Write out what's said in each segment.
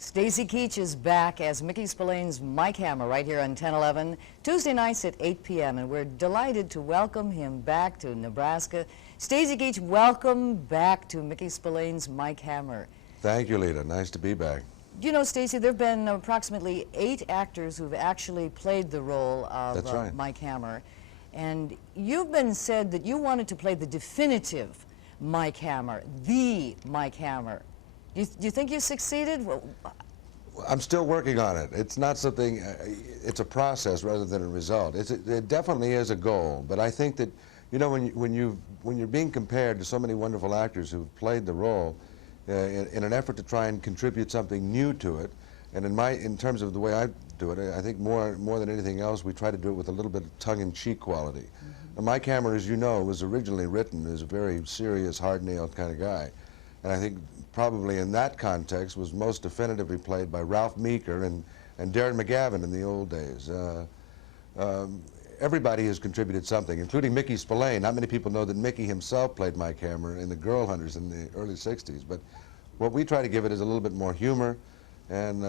Stacy Keach is back as Mickey Spillane's Mike Hammer right here on 1011, Tuesday nights at 8 p.m. And we're delighted to welcome him back to Nebraska. Stacy Keach, welcome back to Mickey Spillane's Mike Hammer. Thank you, Leta. Nice to be back. You know, Stacy, there have been approximately 8 actors who've actually played the role of That's right. Mike Hammer. And you've been said that you wanted to play the definitive Mike Hammer, the Mike Hammer. Do you think you succeeded? Well, I'm still working on it. It's not something, it's a process rather than a result. It definitely is a goal, but I think that, you know, when you're being compared to so many wonderful actors who've played the role in an effort to try and contribute something new to it, and in terms of the way I do it, I think more than anything else, we try to do it with a little bit of tongue-in-cheek quality. Now, Mike Hammer, as you know, was originally written as a very serious, hard-nailed kind of guy, and I think probably in that context was most definitively played by Ralph Meeker and Darren McGavin in the old days. Everybody has contributed something, including Mickey Spillane. Not many people know that Mickey himself played Mike Hammer in the Girl Hunters in the early 60s, but what we try to give it is a little bit more humor and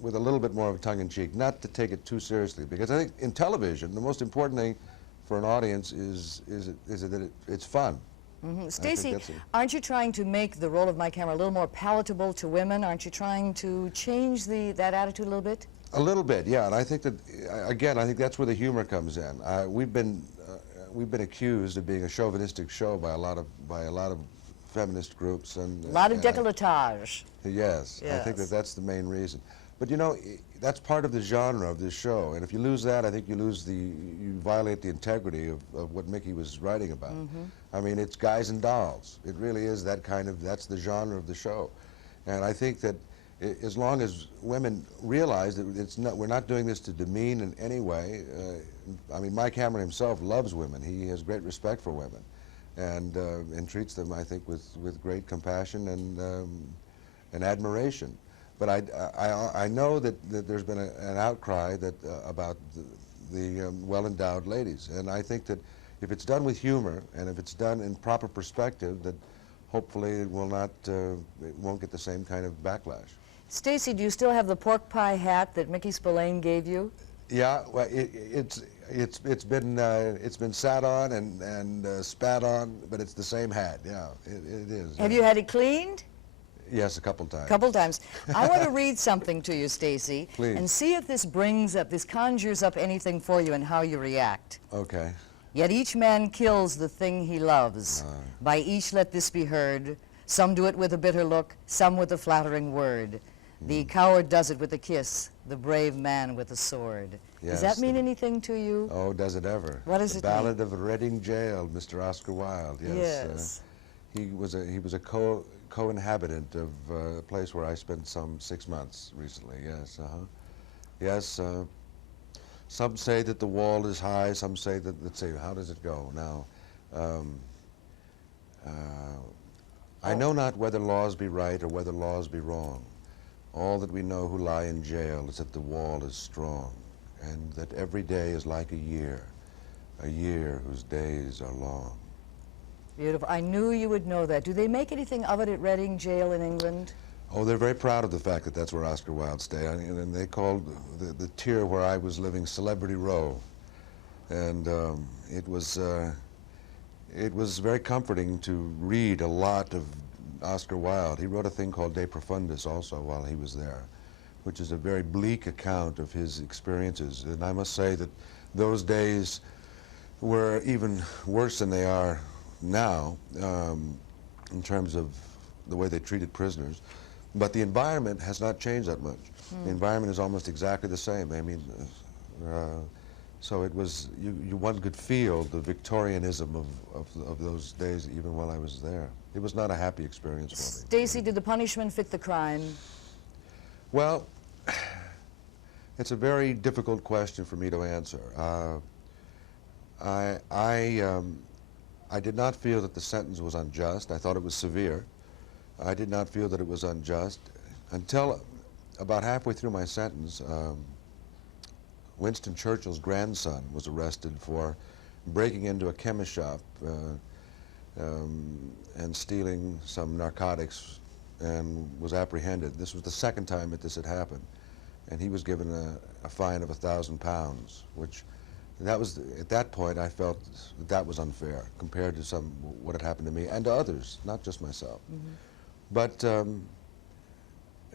with a little bit more of a tongue-in-cheek, not to take it too seriously, because I think in television the most important thing for an audience is that it's fun. Stacy, aren't you trying to make the role of Mike Hammer a little more palatable to women? Aren't you trying to change that attitude a little bit? A little bit, yeah, and I think that, again, I think that's where the humor comes in. We've been accused of being a chauvinistic show by a lot of feminist groups and a lot of décolletage. Yes, I think that's the main reason. But you know, that's part of the genre of this show, and if you lose that, I think you violate the integrity of what Mickey was writing about. I mean, it's guys and dolls. It really is that's the genre of the show. And I think that as long as women realize that we're not doing this to demean in any way. I mean, Mike Hammer himself loves women. He has great respect for women, and treats them, I think, with great compassion and admiration. But I know that there's been an outcry about the well-endowed ladies, and I think that if it's done with humor and if it's done in proper perspective, that hopefully it won't get the same kind of backlash. Stacy, do you still have the pork pie hat that Mickey Spillane gave you? Yeah, well, it's been sat on and spat on, but it's the same hat. Yeah, it is. Have you had it cleaned? Yes, a couple times. Couple times. I want to read something to you, Stacy, Please. And see if this conjures up anything for you and how you react. Okay. Yet each man kills the thing he loves. By each let this be heard. Some do it with a bitter look, some with a flattering word. The coward does it with a kiss, the brave man with a sword. Yes, does that mean anything to you? Oh, does it ever? What does it mean? The Ballad of Reading Jail, Mr. Oscar Wilde. Yes. He was a co-inhabitant of a place where I spent some 6 months recently. Yes. Yes. Some say that the wall is high. Some say that. Let's see. How does it go now? I know not whether laws be right or whether laws be wrong. All that we know who lie in jail is that the wall is strong, and that every day is like a year whose days are long. Beautiful. I knew you would know that. Do they make anything of it at Reading Jail in England? Oh, they're very proud of the fact that that's where Oscar Wilde stayed, and they called the tier where I was living Celebrity Row, and it was very comforting to read a lot of Oscar Wilde. He wrote a thing called De Profundis also while he was there, which is a very bleak account of his experiences. And I must say that those days were even worse than they are now in terms of the way they treated prisoners. But the environment has not changed that much. The environment is almost exactly the same. I mean, so it was, one could feel the Victorianism of those days even while I was there. It was not a happy experience for me. Stacy, did the punishment fit the crime? Well, it's a very difficult question for me to answer. I did not feel that the sentence was unjust. I thought it was severe. I did not feel that it was unjust until about halfway through my sentence. Winston Churchill's grandson was arrested for breaking into a chemist shop and stealing some narcotics and was apprehended. This was the second time that this had happened, and he was given a fine of £1,000, which that was, at that point, I felt that was unfair compared to what had happened to me and to others, not just myself. But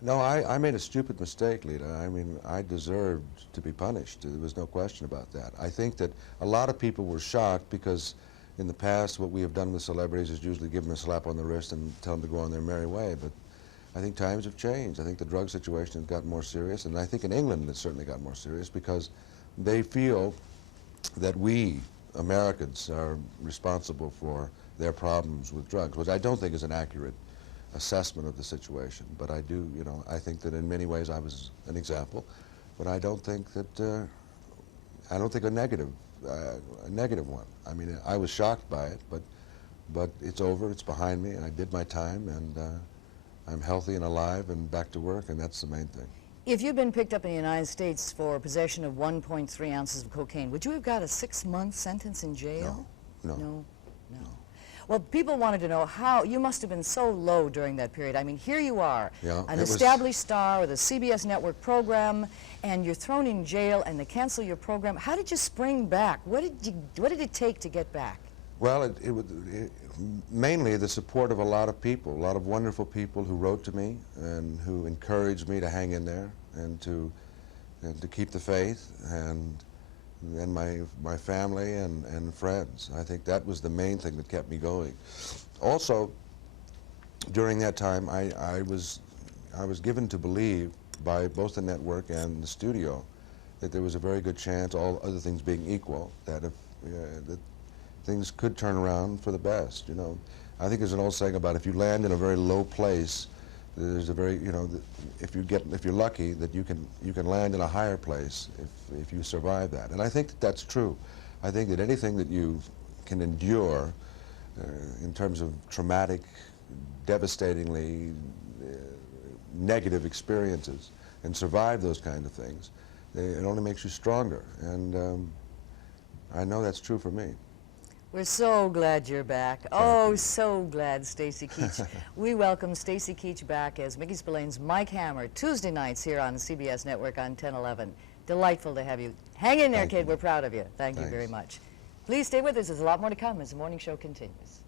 no, I made a stupid mistake, Leta. I mean, I deserved to be punished. There was no question about that. I think that a lot of people were shocked because in the past what we have done with celebrities is usually give them a slap on the wrist and tell them to go on their merry way. But I think times have changed. I think the drug situation has gotten more serious, and I think in England it's certainly got more serious because they feel that we, Americans, are responsible for their problems with drugs, which I don't think is an accurate assessment of the situation. But I do, you know, I think that in many ways I was an example, but I don't think that, I don't think a negative one. I mean, I was shocked by it, but it's over, it's behind me, and I did my time, and I'm healthy and alive and back to work, and that's the main thing. If you'd been picked up in the United States for possession of 1.3 ounces of cocaine, would you have got a 6-month sentence in jail? No. No. Well, people wanted to know how, you must have been so low during that period. I mean, here you are, Yeah, an established star with a CBS network program, and you're thrown in jail and they cancel your program. How did you spring back? What did it take to get back? Well, mainly the support of a lot of people, a lot of wonderful people who wrote to me and who encouraged me to hang in there and to keep the faith, and my family and friends. I think that was the main thing that kept me going. Also, during that time, I was given to believe by both the network and the studio that there was a very good chance, all other things being equal, that if that things could turn around for the best. You know, I think there's an old saying about if you land in a very low place, there's a very, you know, if you're lucky, that you can land in a higher place if you survive that. And I think that that's true. I think that anything that you can endure in terms of traumatic, devastatingly negative experiences and survive those kind of things, it only makes you stronger. And I know that's true for me. We're so glad you're back. Oh, so glad, Stacy Keach. We welcome Stacy Keach back as Mickey Spillane's Mike Hammer, Tuesday nights here on CBS Network on 1011. Delightful to have you. Hang in there, kid. We're proud of you. Thank you very much. Please stay with us. There's a lot more to come as the morning show continues.